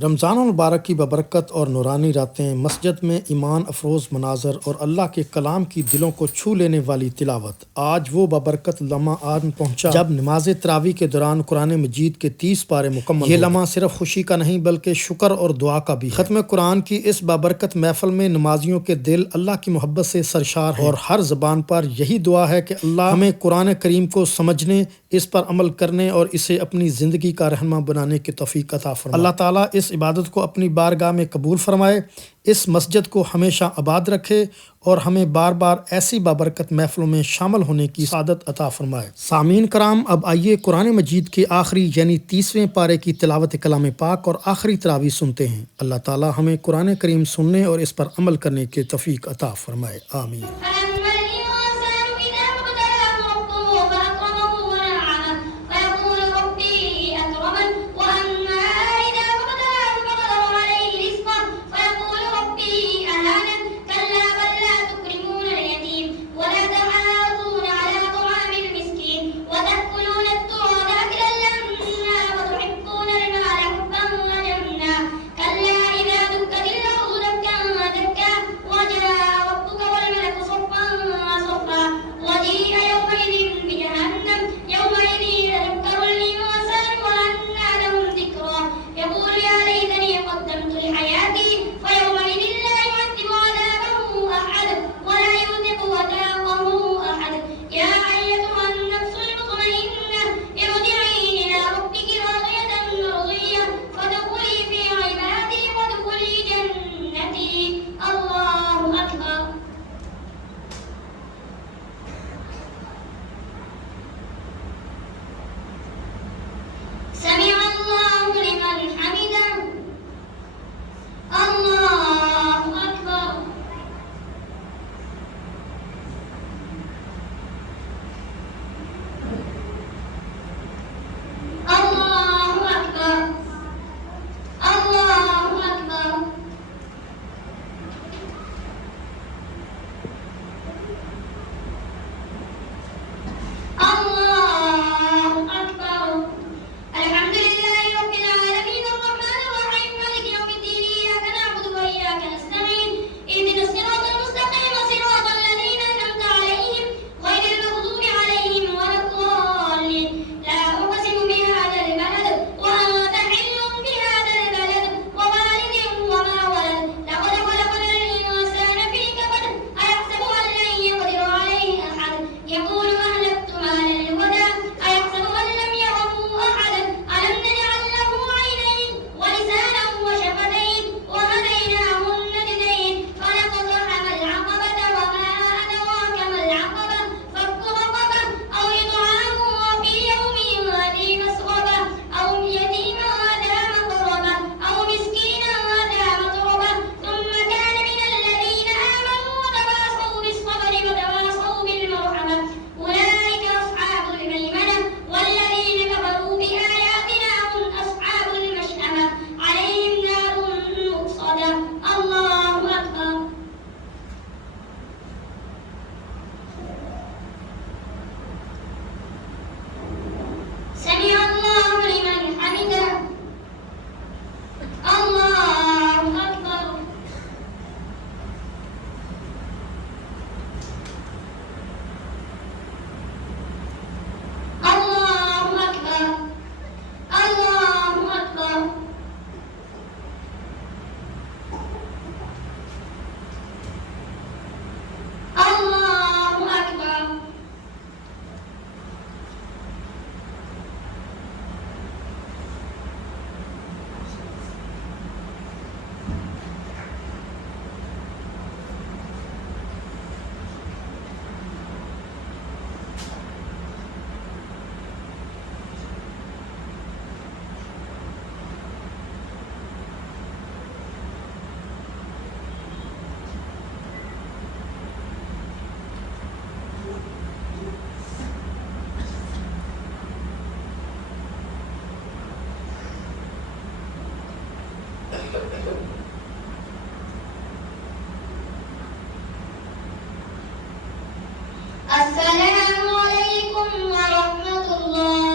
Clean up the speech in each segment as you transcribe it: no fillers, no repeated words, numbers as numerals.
रमज़ान मुबारक की बबरकत और नूरानी रातें, मस्जिद में ईमान अफरोज़ मनाज़र और अल्लाह के कलाम की दिलों को छू लेने वाली तिलावत। आज वो बबरकत लम्हा आन पहुँचा जब नमाज तरावी के दौरान कुरान मजीद के 30 पारे मुकम्मल। ये लम्हा सिर्फ खुशी का नहीं बल्कि शुक्र और दुआ का भी। ख़त्म कुरान की इस बबरकत महफिल में नमाजियों के दिल अल्लाह की मोहब्बत से सरशार हैं और हर ज़बान पर यही दुआ है कि अल्लाह हमें कुरान करीम को समझने, इस पर अमल करने और इसे अपनी ज़िंदगी का रहनुमा बनाने की तौफीक अता फरमाए। अल्लाह ताला इस इबादत को अपनी बारगाह में कबूल फरमाए, इस मस्जिद को हमेशा आबाद रखे और हमें बार बार ऐसी बाबरकत महफिलों में शामिल होने की सादत अता फरमाए। सामीन कराम, अब आइए कुरान मजीद के आखिरी यानी 30वें पारे की तिलावत कलाम पाक और आखिरी तरावी सुनते हैं। अल्लाह ताला हमें कुरान करीम सुनने और इस पर अमल करने की तौफीक अता फरमाए। आमीन। अस्सलामु अलैकुम व रहमतुल्लाह।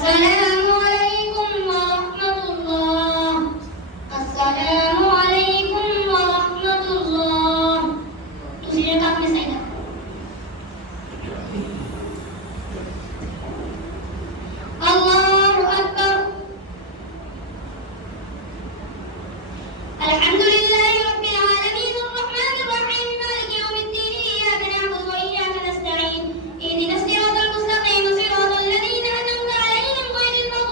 السلام عليكم ورحمة الله. السلام عليكم ورحمة الله. Tusilakan kepada saya. Allahu Akbar. Alhamdulillahi Rabbil Alamin Ar-Rahmanir Rahim Maliki Yawmiddin Iyyaka na'budu wa iyyaka nasta'in Ihdinas siratal mustaqim siratal ladzina an'amta 'alaihim ghairil maghdubi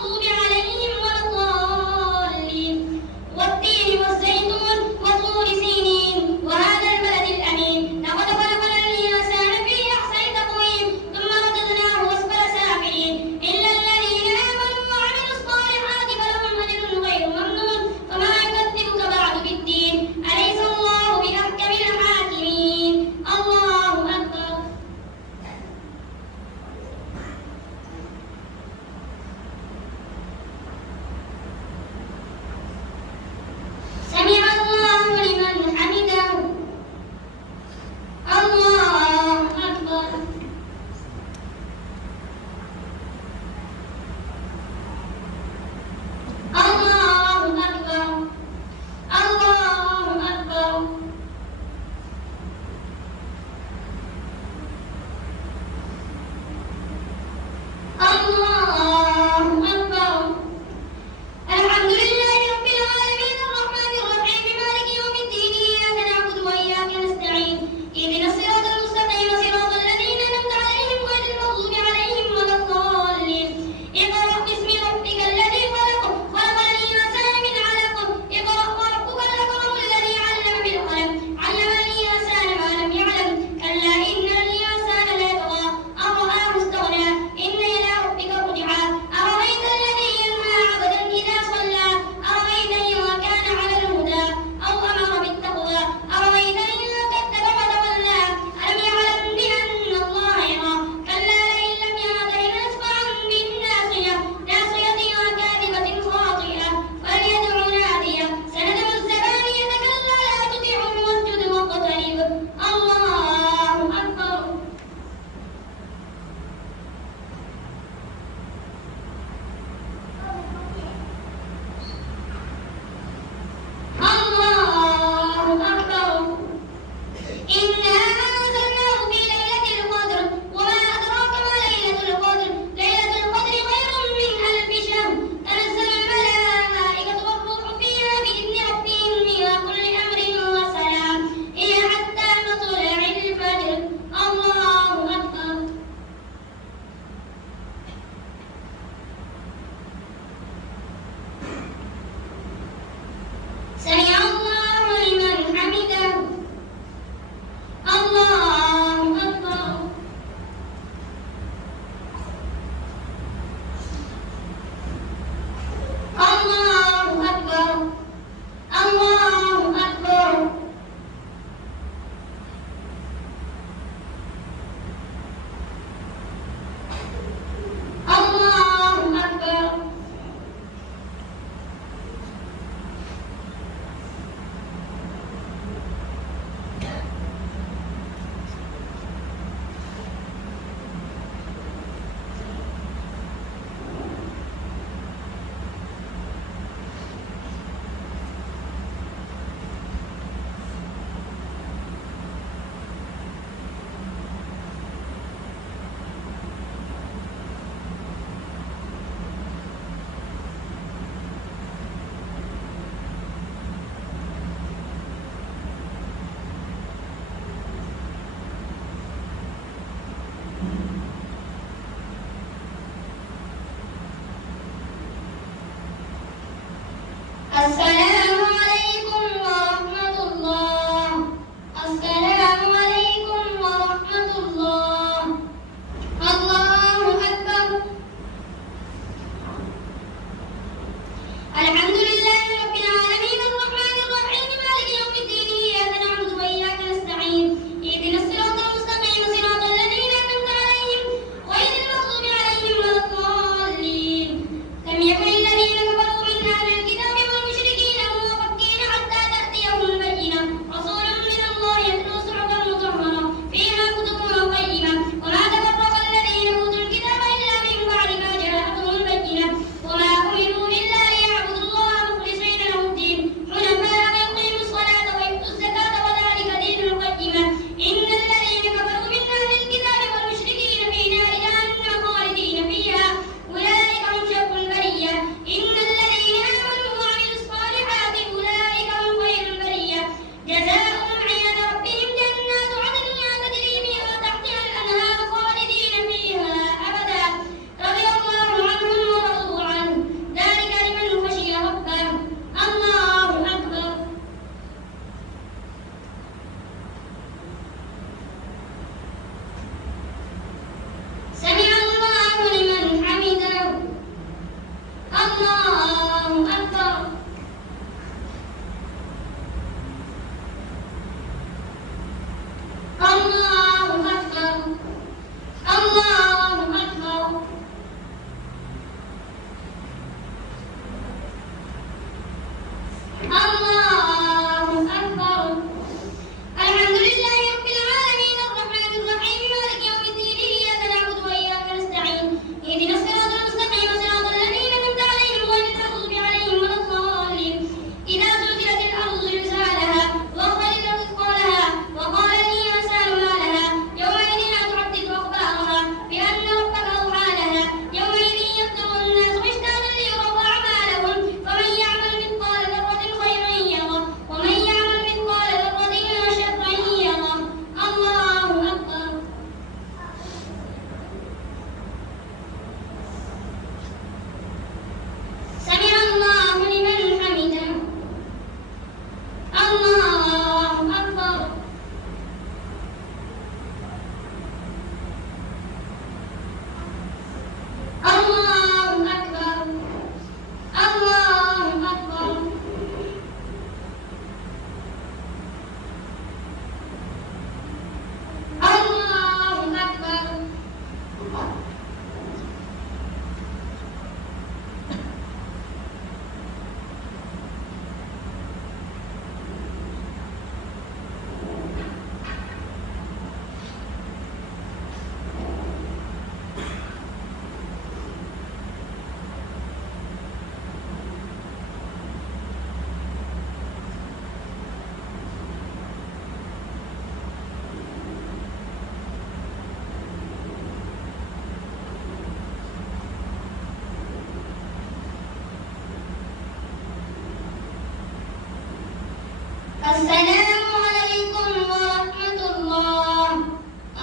السلام عليكم ورحمة الله.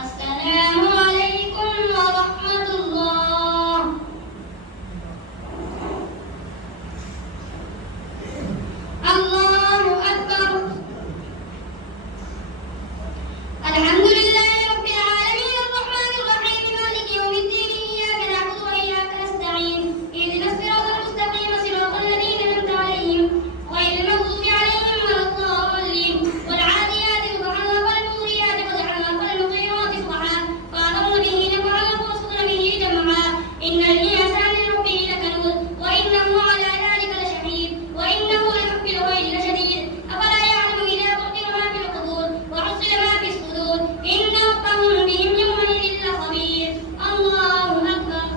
السلام عليكم ورحمة الله. الله أكبر. الحمد لله رب العالمين الرحمن الرحيم مالك يوم الدين إياك نعبد وإياك نستعين اهدنا الصراط المستقيم صراط الذين أنعمت عليهم غير المغضوب عليهم ولا الضالين والعاديات ضبحا فالموريات قدحا فالمغيرات صبحا فأثرن به نقعا فوسطن به جمعا إن الإنسان لربه لكنود وإنه على ذلك لشهيد وإنه لحب الخير لشديد أفلا يعلم إذا قدر ما في القبور وحصل ما في الصدور إن ربهم بهم يومئذ لخبير. الله أكبر.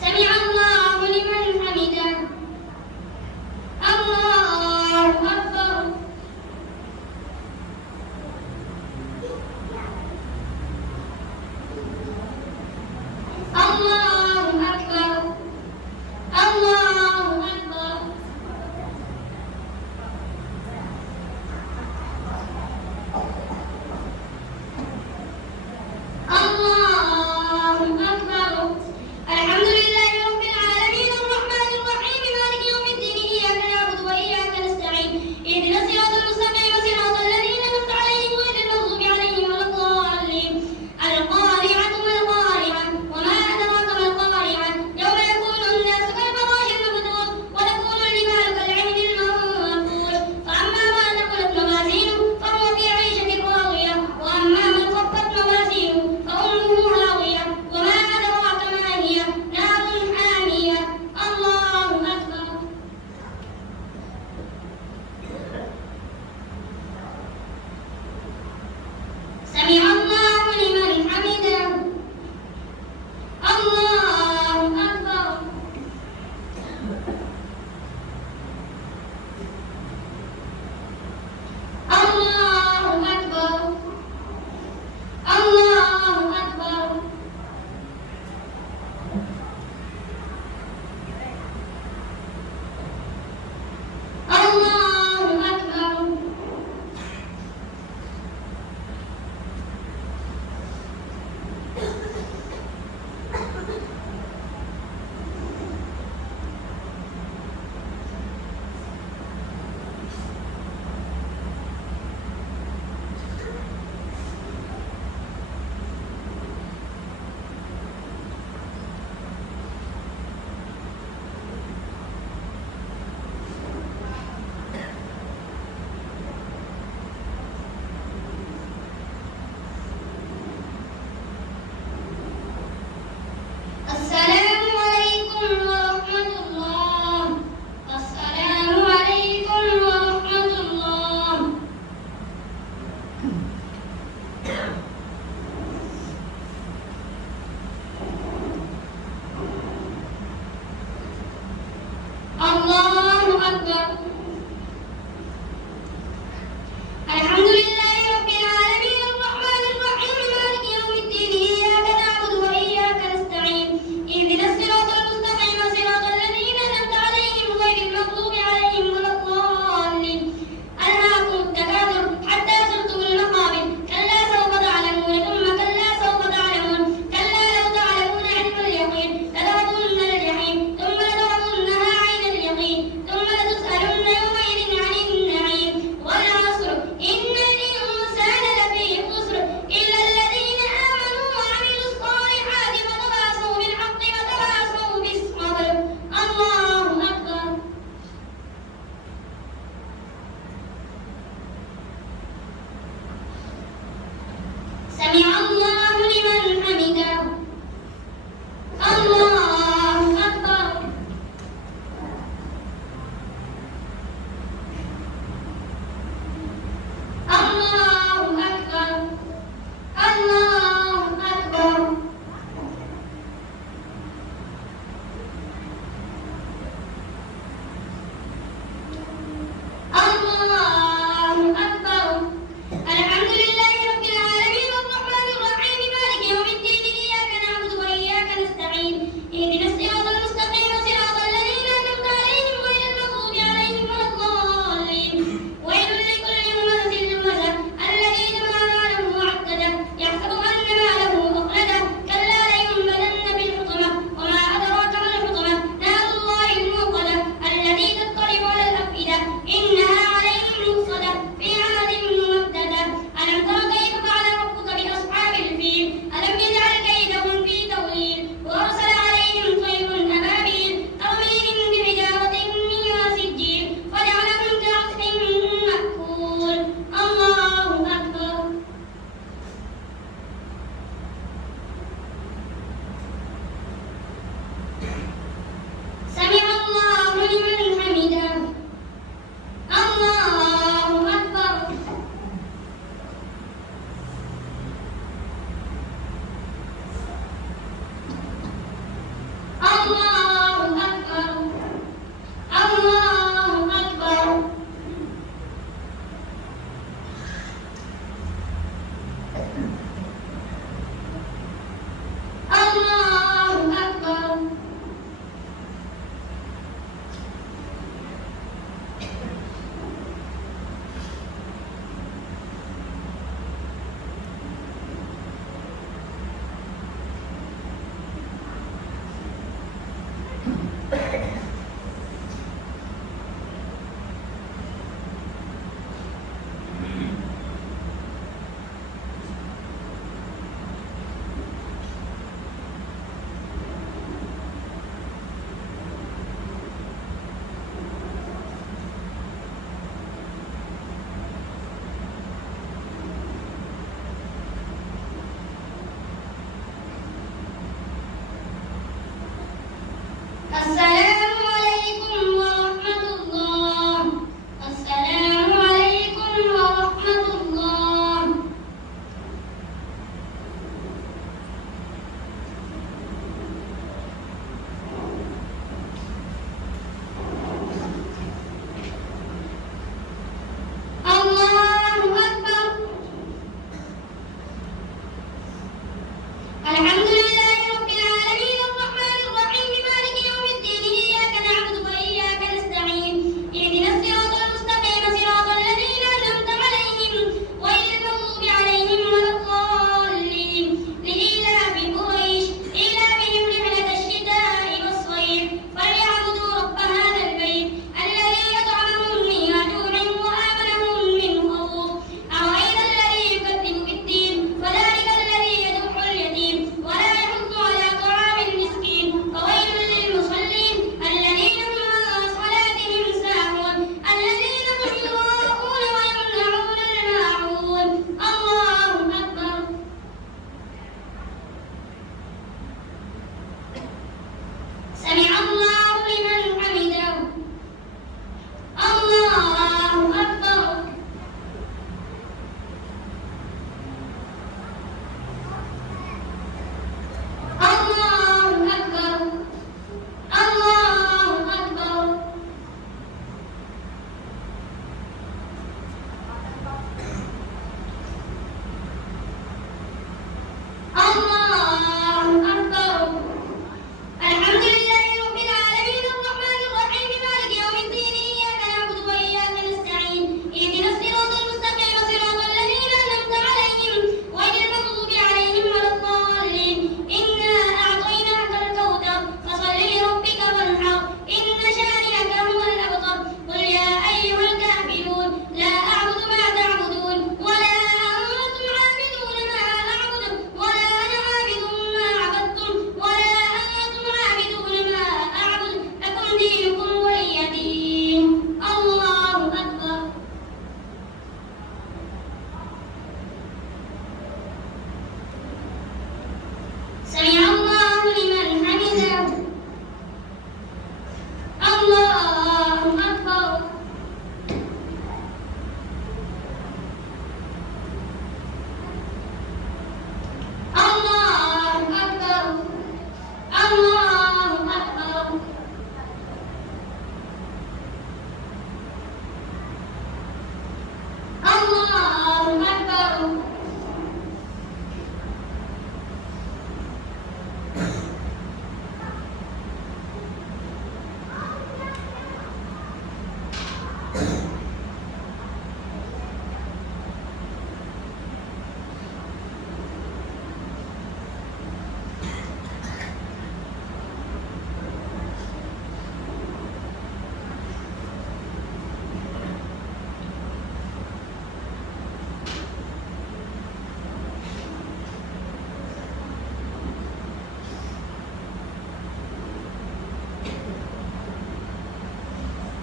سمع الله لمن حمده. الله أكبر. الله أكبر. الله أكبر. الله أكبر. الحمد لله رب العالمين الرحمن الرحيم مالك يوم الدين إياك نعبد وإياك نستعين اهدنا الصراط المستقيم صراط الذين أنعمت عليهم غير المغضوب عليهم ولا الضالين. القارعة ما القارعة وما أدراك ما القارعة يوم يكون الناس كالفراش المبثوث وتكون الجبال كالعهن المنفوش فأما من ثقلت موازينه فهو في عيشة راضية وأما من خفت موازينه فأمه هاوية وما أدراك ما هي نار حامية. الله أكبر. سمع الله لمن حمده. الله أكبر. الله أكبر. الله أكبر. الله أكبر. السلام عليكم ورحمة الله. السلام عليكم ورحمة الله. الله أكبر. الحمد لله رب العالمين الرحمن الرحيم مالك يوم الدين إياك نعبد وإياك نستعين اهدنا الصراط المستقيم صراط الذين أنعمت عليهم غير المغضوب عليهم ولا الضالين. ألهاكم التكاثر حتى زرتم المقابر كلا سوف تعلمون ثم كلا سوف تعلمون كلا لو تعلمون علم اليقين لترون الجحيم ثم لترونها عين اليقين ثم لتسألن يومئذ عن النعيم. والعصر إن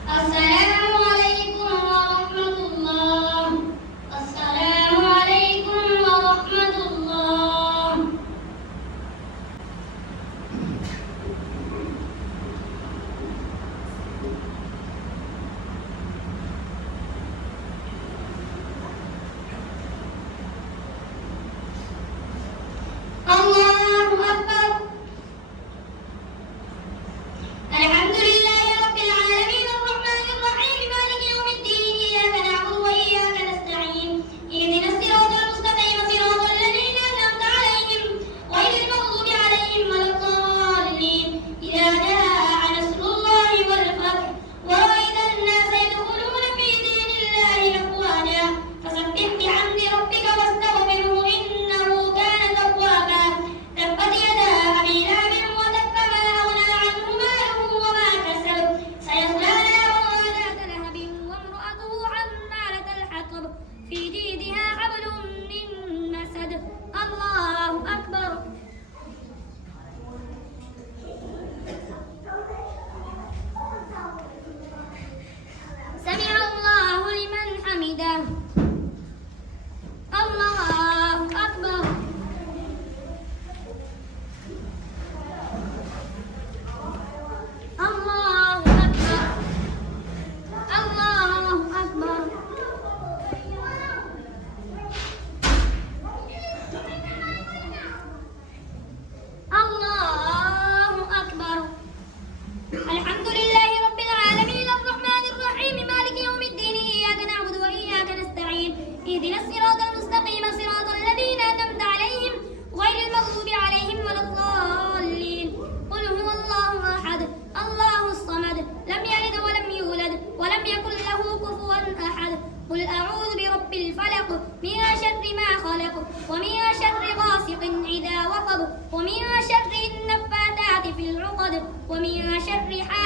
السلام عليكم ورحمة الله. السلام عليكم ورحمة الله. الله أكبر. الحمد لله رب العالمين الرحمن الرحيم مالك يوم الدين إياك نعبد وإياك نستعين اهدنا الصراط المستقيم صراط الذين أنعمت عليهم غير المغضوب عليهم ولا الضالين. إذا جاء نصر الله والفتح ورأيت الناس يدخلون في دين الله أفواجا فسبح بحمد ربك واستغفره إنه كان توابا. تبت يدا أبي لهب وتب ما أغنى عنه ماله وما كسب سيصلى نارا ذات لهب وامرأته حمالة الحطب في جيدها حبل من مسد. الله أكبر. سمع الله لمن حمده. الله أكبر. الله أكبر. الله أكبر. الله أكبر. الحمد لله رب العالمين الرحمن الرحيم مالك يوم الدين إياك نعبد وإياك نستعين اهدنا الصراط المستقيم صراط الذين أنعمت عليهم غير المغضوب عليهم ولا الضالين. قل هو الله أحد الله الصمد لم يلد ولم يولد ولم يكن له كفوا أحد. قل أعوذ برب الفلق من شر ما خلق ومن شر غاسق إذا وقب ومن شر النفاثات في العقد ومن شر حاسد